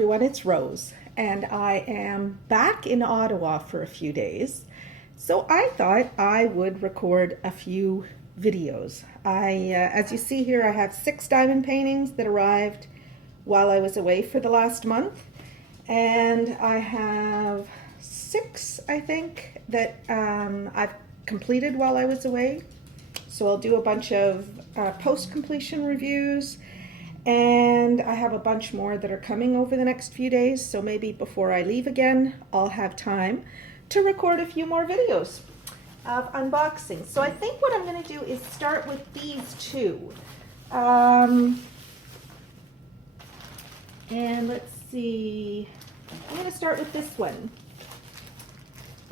everyone, it's Rose, and I am back in Ottawa for a few days. So I thought I would record a few videos. As you see here, I have 6 diamond paintings that arrived while I was away for the last month, and I have 6, I think, that I've completed while I was away. So I'll do a bunch of post-completion reviews, and I have a bunch more that are coming over the next few days, so maybe before I leave again, I'll have time to record a few more videos of unboxing. So I think what I'm going to do is start with these 2. And let's see, I'm going to start with this one.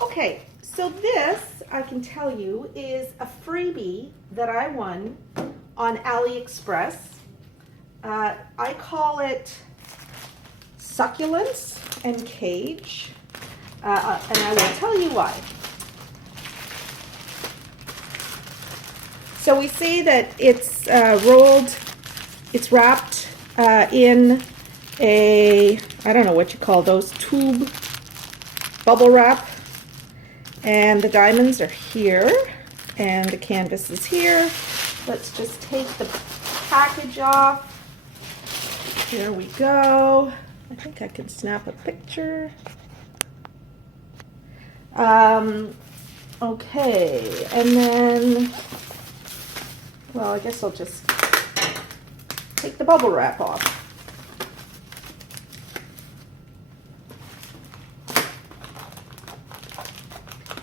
Okay, so this, I can tell you, is a freebie that I won on AliExpress. I call it Succulents and Cage, and I will tell you why. So we see that it's rolled, it's wrapped in a, I don't know what you call those, tube bubble wrap, and the diamonds are here, and the canvas is here. Let's just take the package off. Here we go. I think I can snap a picture. Okay, and then, well, I guess I'll just take the bubble wrap off.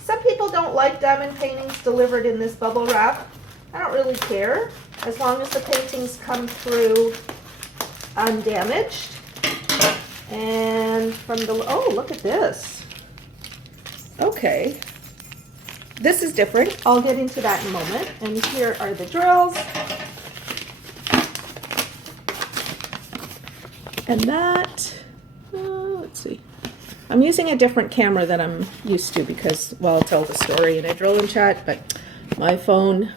Some people don't like diamond paintings delivered in this bubble wrap. I don't really care, as long as the paintings come through undamaged. And from the, oh, look at this. Okay, this is different. I'll get into that in a moment. And here are the drills. And that, let's see. I'm using a different camera than I'm used to because, well, I'll tell the story in a drill and chat, but my phone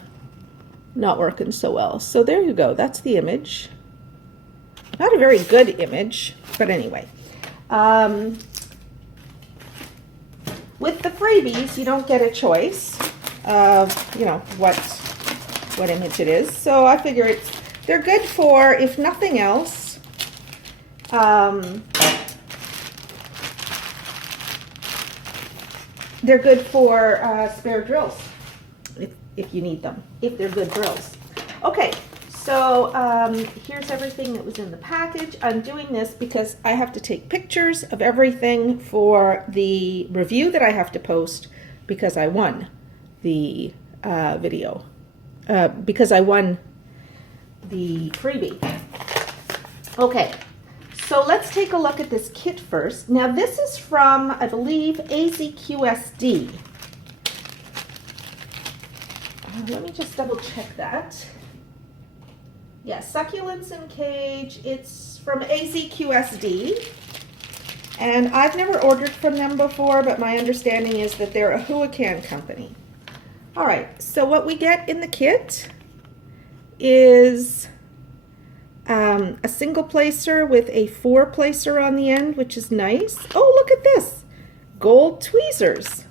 not working so well. So there you go. That's the image. Not a very good image, but anyway. With the freebies, you don't get a choice of, you know, what image it is. So I figure they're good for, if nothing else, they're good for spare drills if you need them, if they're good drills. Okay. So here's everything that was in the package. I'm doing this because I have to take pictures of everything for the review that I have to post because I won the video. Because I won the freebie. Okay, so let's take a look at this kit first. Now this is from, I believe, AZQSD. Let me just double check that. Yeah, Succulents and Cage. It's from AZQSD. And I've never ordered from them before, but my understanding is that they're a Huacan company. All right, so what we get in the kit is a single placer with a 4 placer on the end, which is nice. Oh, look at this. Gold tweezers.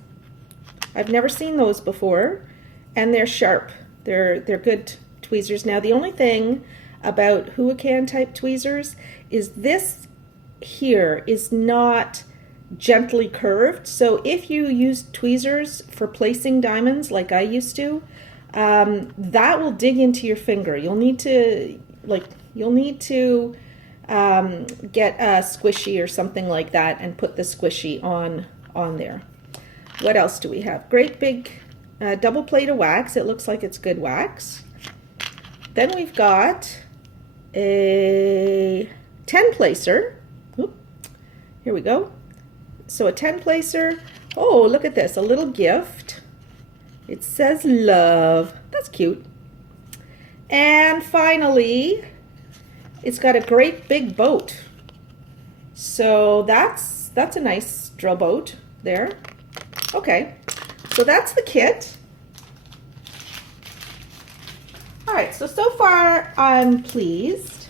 I've never seen those before, and they're sharp. They're good tweezers. Now the only thing about Huacan type tweezers is this here is not gently curved. So if you use tweezers for placing diamonds like I used to, that will dig into your finger. You'll need to get a squishy or something like that and put the squishy on there. What else do we have? Great big double plate of wax. It looks like it's good wax. Then we've got a 10 placer. Oop, here we go. So a 10 placer. Oh, look at this, a little gift. It says love. That's cute. And finally, it's got a great big boat. So that's a nice drill boat there. Okay, so that's the kit. All right, so far I'm pleased.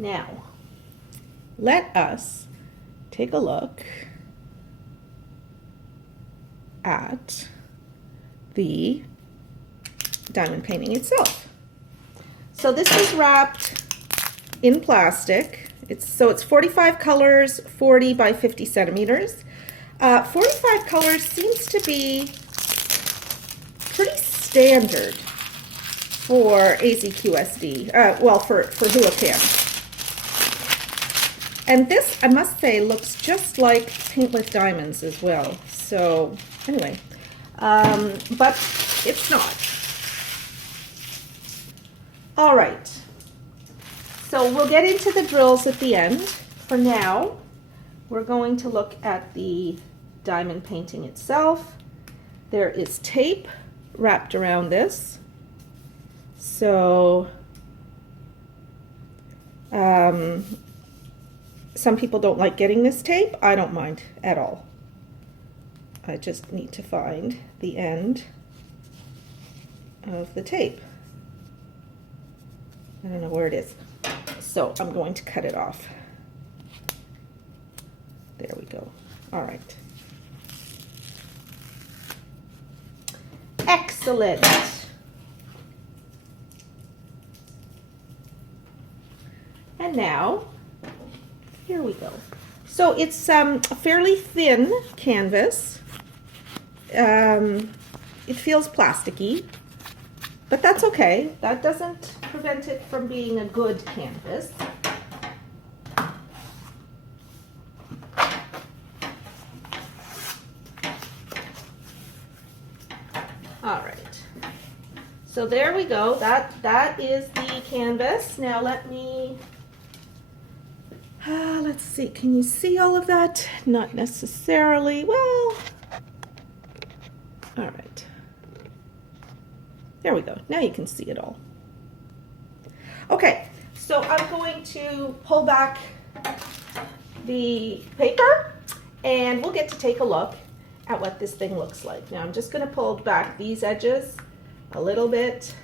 Now, let us take a look at the diamond painting itself. So this is wrapped in plastic. It's 45 colors, 40 by 50 centimeters. 45 colors seems to be pretty standard for AZQSD, well, for Hula Can. And this, I must say, looks just like Paint with Diamonds as well. So anyway, but it's not. All right, so we'll get into the drills at the end. For now, we're going to look at the diamond painting itself. There is tape wrapped around this. So some people don't like getting this tape. I don't mind at all. I just need to find the end of the tape. I don't know where it is. So I'm going to cut it off. There we go. All right. Excellent. And now, here we go. So it's a fairly thin canvas. It feels plasticky, but that's okay. That doesn't prevent it from being a good canvas. All right. So there we go. That is the canvas. Now let me let's see, can you see all of that? Not necessarily. Well, all right. There we go. Now you can see it all. Okay, so I'm going to pull back the paper and we'll get to take a look at what this thing looks like. Now I'm just going to pull back these edges a little bit.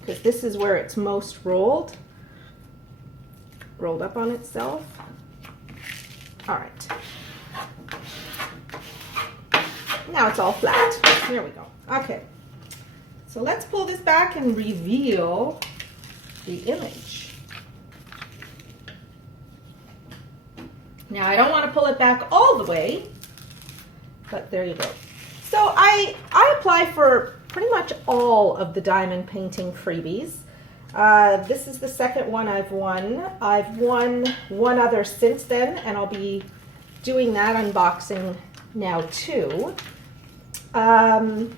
Because this is where it's most rolled up on itself. All right. Now it's all flat. There we go. Okay. So let's pull this back and reveal the image. Now I don't want to pull it back all the way, but there you go. So I apply for pretty much all of the diamond painting freebies. This is the second one I've won. I've won one other since then, and I'll be doing that unboxing now too. Some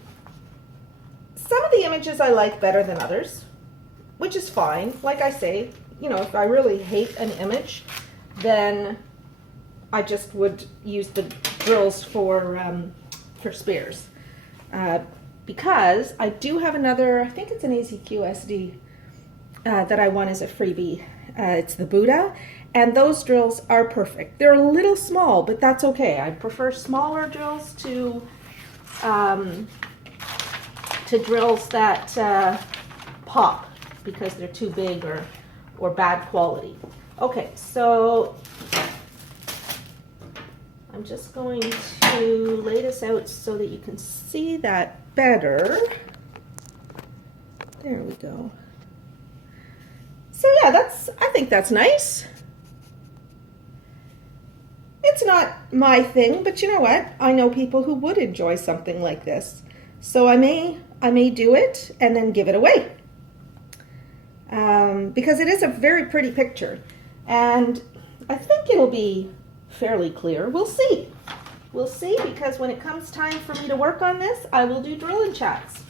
of the images I like better than others, which is fine. Like I say, you know, if I really hate an image, then I just would use the drills for spares. Because I do have another, I think it's an AZQSD that I won as a freebie. It's the Buddha, and those drills are perfect. They're a little small, but that's okay. I prefer smaller drills to drills that pop because they're too big or bad quality. Okay, so I'm just going to lay this out so that you can see that better. There we go. So yeah, I think that's nice. It's not my thing, but you know what? I know people who would enjoy something like this. So I may do it and then give it away. Because it is a very pretty picture. And I think it'll be fairly clear. We'll see. We'll see, because when it comes time for me to work on this, I will do drill and chats.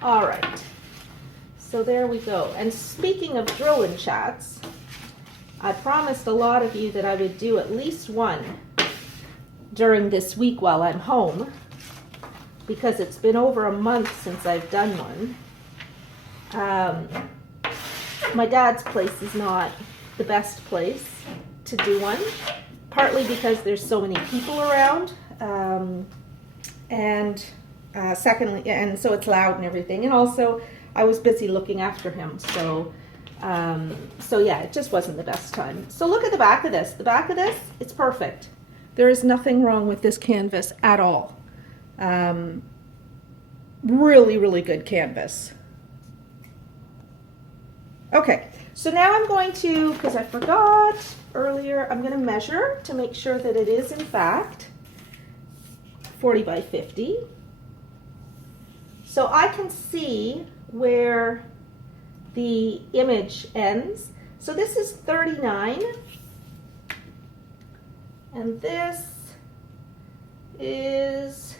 All right. So there we go. And speaking of drill and chats, I promised a lot of you that I would do at least one during this week while I'm home, because it's been over a month since I've done one. My dad's place is not the best place to do one, partly because there's so many people around. Secondly, and so it's loud and everything. And also, I was busy looking after him, so yeah, it just wasn't the best time. So look at the back of this. The back of this, it's perfect. There is nothing wrong with this canvas at all. Really, really good canvas. Okay, so now I'm going to, because I forgot earlier, I'm going to measure to make sure that it is in fact 40 by 50. So I can see where the image ends. So this is 39, and this is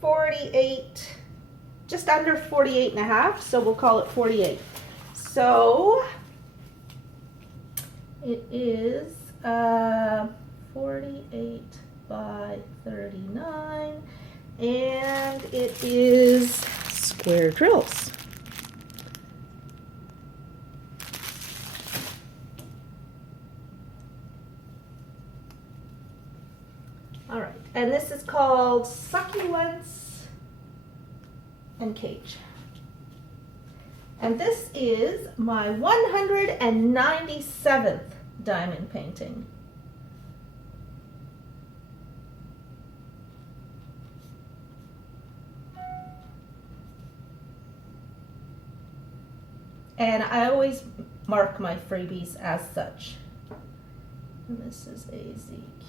48, just under 48 and a half, so we'll call it 48. So it is 48 by 39, and it is square drills. All right, and this is called Succulents and Cage. And this is my 197th diamond painting. And I always mark my freebies as such. And this is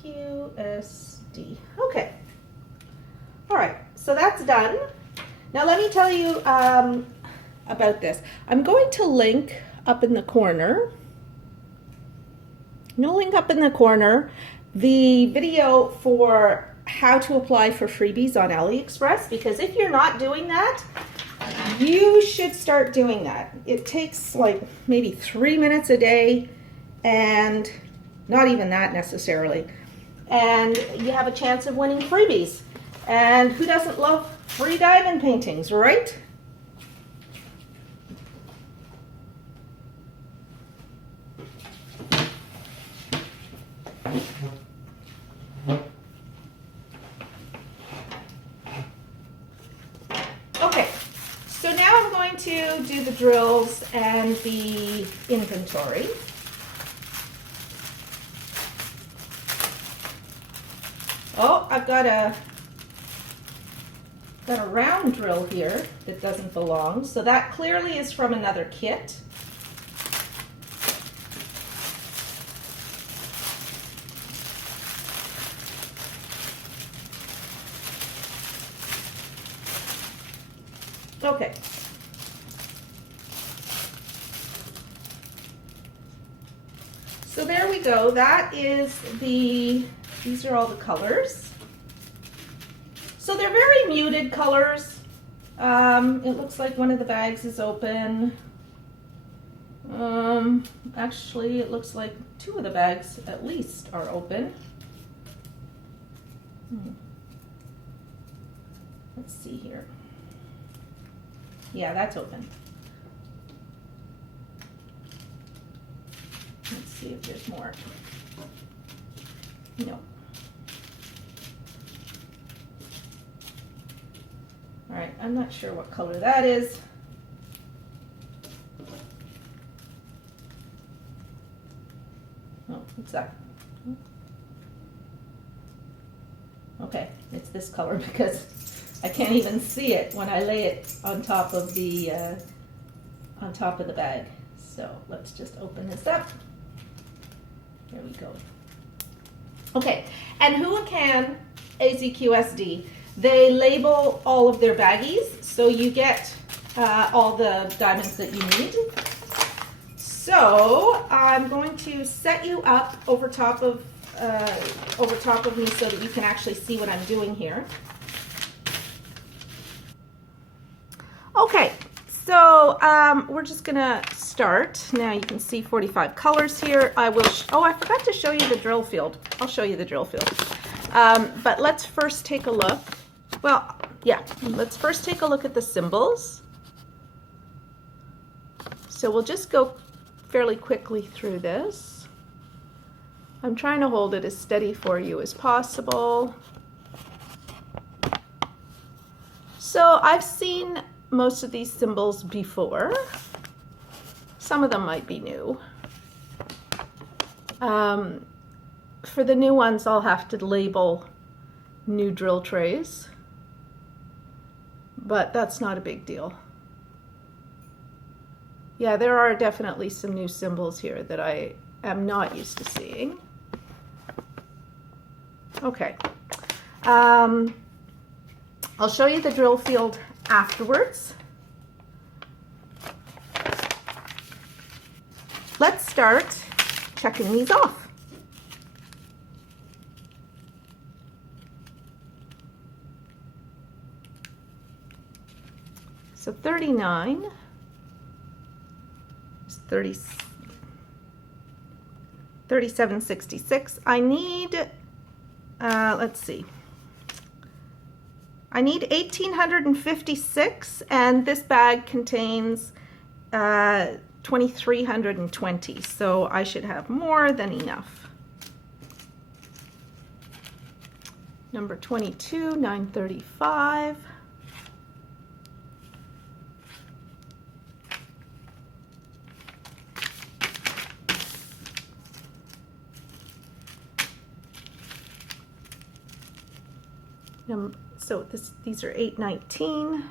AZQSD. Okay. All right, so that's done. Now let me tell you about this. I'm going to link up in the corner. No link up in the corner the video for how to apply for freebies on AliExpress, because if you're not doing that, you should start doing that. It takes like maybe 3 minutes a day, and not even that necessarily. And you have a chance of winning freebies. And who doesn't love free diamond paintings, right? Okay, so now I'm going to do the drills and the inventory. Oh, I've got a round drill here that doesn't belong, so that clearly is from another kit. Okay. So there we go. That is these are all the colors. So they're very muted colors. It looks like one of the bags is open. Actually, it looks like 2 of the bags at least are open. Let's see here. Yeah, that's open. Let's see if there's more. No. All right, I'm not sure what color that is. Oh, what's that? Okay, it's this color because I can't even see it when I lay it on top of the bag. So let's just open this up. There we go. Okay, and who can AZQSD? They label all of their baggies, so you get all the diamonds that you need. So I'm going to set you up over top of me so that you can actually see what I'm doing here. Okay, so we're just gonna start. Now you can see 45 colors here. I forgot to show you the drill field. I'll show you the drill field. But let's first take a look. Well, yeah, let's first take a look at the symbols. So we'll just go fairly quickly through this. I'm trying to hold it as steady for you as possible. So I've seen most of these symbols before. Some of them might be new. For the new ones, I'll have to label new drill trays, but that's not a big deal. Yeah, there are definitely some new symbols here that I am not used to seeing. Okay. I'll show you the drill field afterwards. Let's start checking these off. So 39 is 37.66. I need, let's see. I need 1,856, and this bag contains 2,320, so I should have more than enough. Number 22, 935. So these are 819.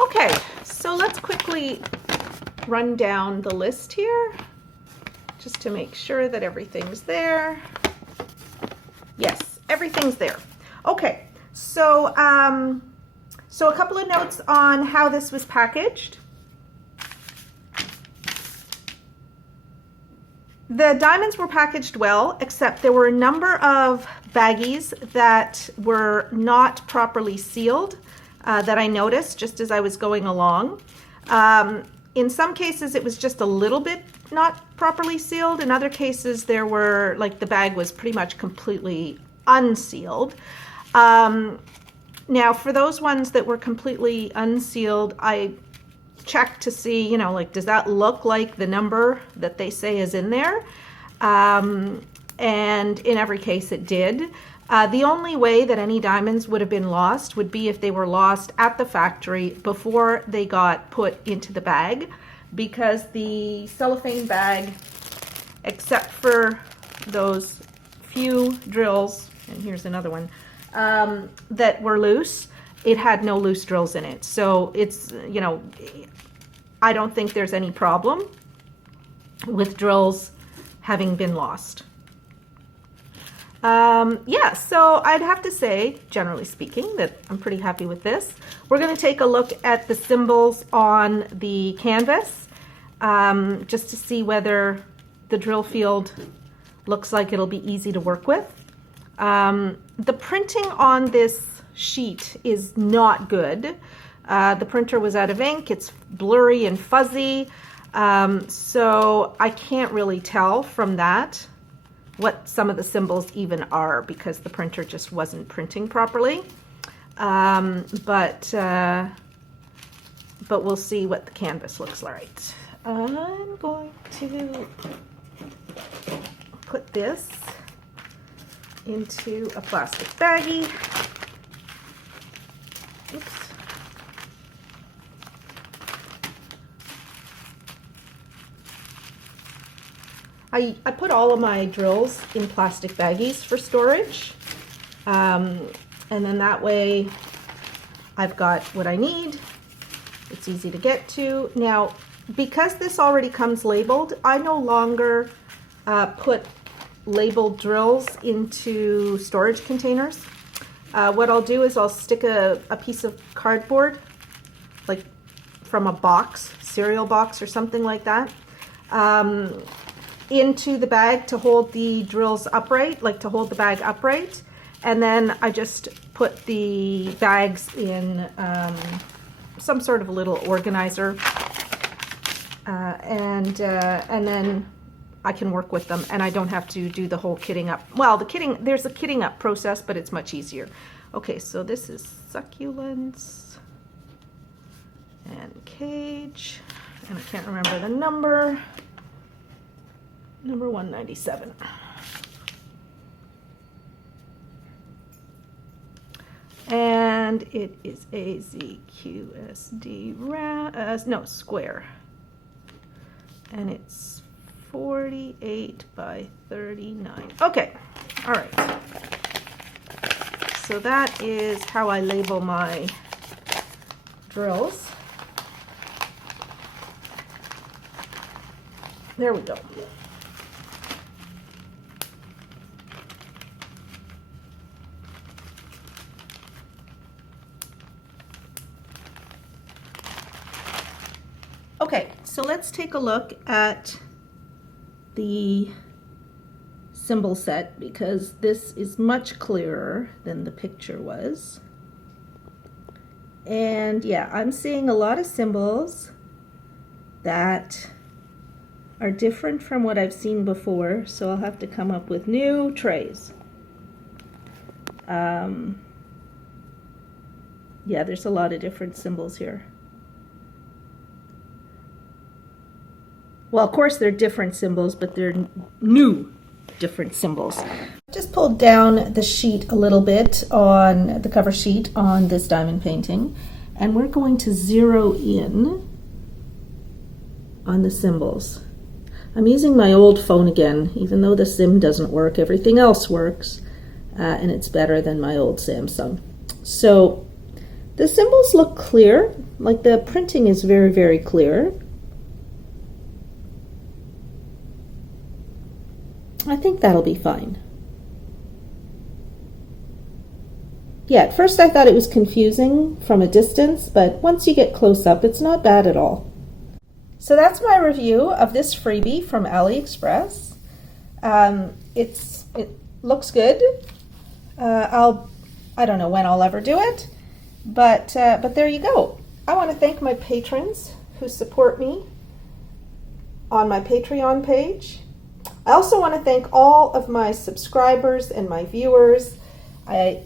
Okay, so let's quickly run down the list here just to make sure that everything's there. Yes, everything's there. Okay, so so a couple of notes on how this was packaged. The diamonds were packaged well, except there were a number of baggies that were not properly sealed that I noticed just as I was going along. In some cases, it was just a little bit not properly sealed. In other cases, there were, like, the bag was pretty much completely unsealed. Now, for those ones that were completely unsealed, I checked to see, you know, like, does that look like the number that they say is in there? And in every case, it did. The only way that any diamonds would have been lost would be if they were lost at the factory before they got put into the bag, because the cellophane bag, except for those few drills, and here's another one, that were loose, it had no loose drills in it. So it's, you know, I don't think there's any problem with drills having been lost. Yeah, so I'd have to say, generally speaking, that I'm pretty happy with this. We're going to take a look at the symbols on the canvas, just to see whether the drill field looks like it'll be easy to work with. The printing on this sheet is not good. The printer was out of ink. It's blurry and fuzzy, so I can't really tell from that what some of the symbols even are, because the printer just wasn't printing properly. But we'll see what the canvas looks like. I'm going to put this into a plastic baggie. Oops. I put all of my drills in plastic baggies for storage, and then that way I've got what I need. It's easy to get to. Now, because this already comes labeled, I no longer put labeled drills into storage containers. What I'll do is I'll stick a piece of cardboard, like from a box, cereal box or something like that, into the bag to hold the drills upright, like to hold the bag upright. And then I just put the bags in some sort of a little organizer, and then I can work with them, and I don't have to do the whole kitting up. Well, there's a kitting up process, but it's much easier. Okay, so this is Succulents and Cage, and I can't remember the number. Number 197. And it is AZQSD square. And it's 48 by 39. Okay, all right. So that is how I label my drills. There we go. Okay, so let's take a look at the symbol set, because this is much clearer than the picture was. And yeah, I'm seeing a lot of symbols that are different from what I've seen before, so I'll have to come up with new trays. Yeah, there's a lot of different symbols here. Well, of course they're different symbols, but they're new different symbols. Just pulled down the sheet a little bit on the cover sheet on this diamond painting, and we're going to zero in on the symbols. I'm using my old phone again, even though the SIM doesn't work, everything else works, and it's better than my old Samsung. So the symbols look clear, like the printing is very, very clear. I think that'll be fine. Yeah, at first I thought it was confusing from a distance, but once you get close up, it's not bad at all. So that's my review of this freebie from AliExpress. It looks good. I don't know when I'll ever do it, but there you go. I want to thank my patrons who support me on my Patreon page. I also want to thank all of my subscribers and my viewers. I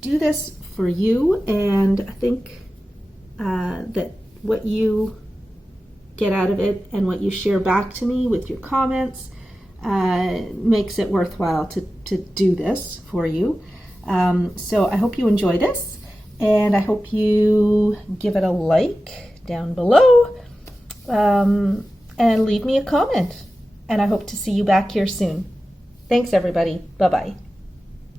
do this for you, and I think that what you get out of it and what you share back to me with your comments makes it worthwhile to do this for you. So I hope you enjoy this, and I hope you give it a like down below, and leave me a comment. And I hope to see you back here soon. Thanks, everybody. Bye-bye.